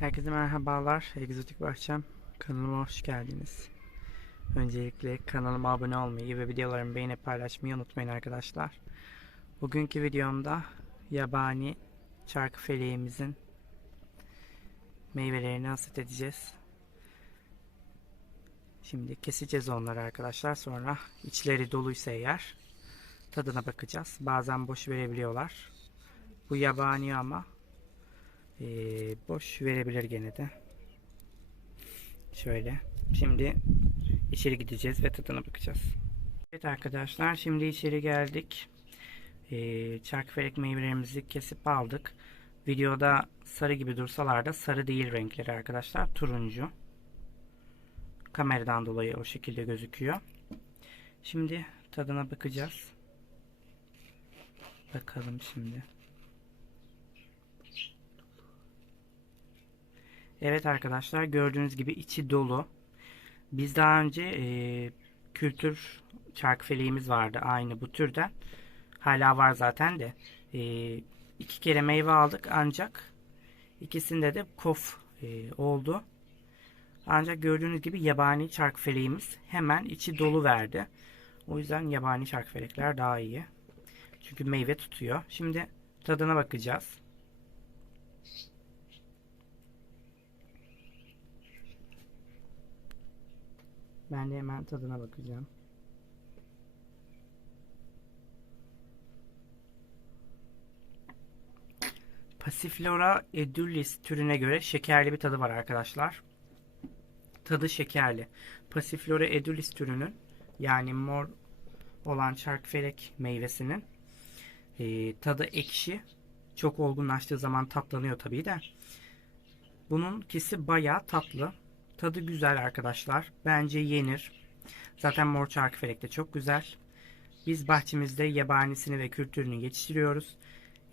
Herkese merhabalar. Egzotik Bahçem kanalıma hoş geldiniz. Öncelikle kanalıma abone olmayı ve videolarımı beğenip paylaşmayı unutmayın arkadaşlar. Bugünkü videomda yabani çarkı feleğimizin meyvelerini hasat edeceğiz. Şimdi keseceğiz onları arkadaşlar. Sonra içleri doluysa eğer tadına bakacağız. Bazen boş verebiliyorlar. Bu yabani ama ee, boş verebilir gene de. Şöyle. Şimdi içeri gideceğiz ve tadına bakacağız. Evet arkadaşlar şimdi içeri geldik. Ee, çarkıfelek meyvelerimizi kesip aldık. Videoda sarı gibi dursalar da sarı değil renkleri arkadaşlar. Turuncu. Kameradan dolayı o şekilde gözüküyor. Şimdi tadına bakacağız. Bakalım şimdi. Evet arkadaşlar gördüğünüz gibi içi dolu. Biz daha önce e, kültür çarkıfeleğimiz vardı aynı bu türden. Hala var zaten de. E, iki kere meyve aldık ancak ikisinde de kof e, oldu. Ancak gördüğünüz gibi yabani çarkıfeleğimiz hemen içi dolu verdi. O yüzden yabani çarkıfelekler daha iyi. Çünkü meyve tutuyor. Şimdi tadına bakacağız. Ben de hemen tadına bakacağım. Passiflora edulis türüne göre şekerli bir tadı var arkadaşlar. Tadı şekerli. Passiflora edulis türünün yani mor olan çarkfelek meyvesinin e, tadı ekşi. Çok olgunlaştığı zaman tatlanıyor tabii de. Bunun kisi bayağı tatlı. Tadı güzel arkadaşlar. Bence yenir. Zaten mor çarkıfelek de çok güzel. Biz bahçemizde yabanisini ve kültürünü yetiştiriyoruz.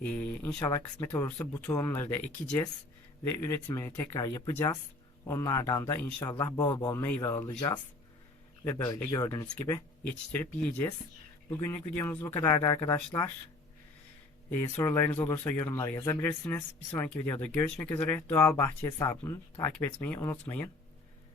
Ee, inşallah kısmet olursa bu tohumları da ekeceğiz. Ve üretimini tekrar yapacağız. Onlardan da inşallah bol bol meyve alacağız. Ve böyle gördüğünüz gibi yetiştirip yiyeceğiz. Bugünlük videomuz bu kadardı arkadaşlar. Ee, sorularınız olursa yorumlara yazabilirsiniz. Bir sonraki videoda görüşmek üzere. Doğal Bahçe hesabını takip etmeyi unutmayın.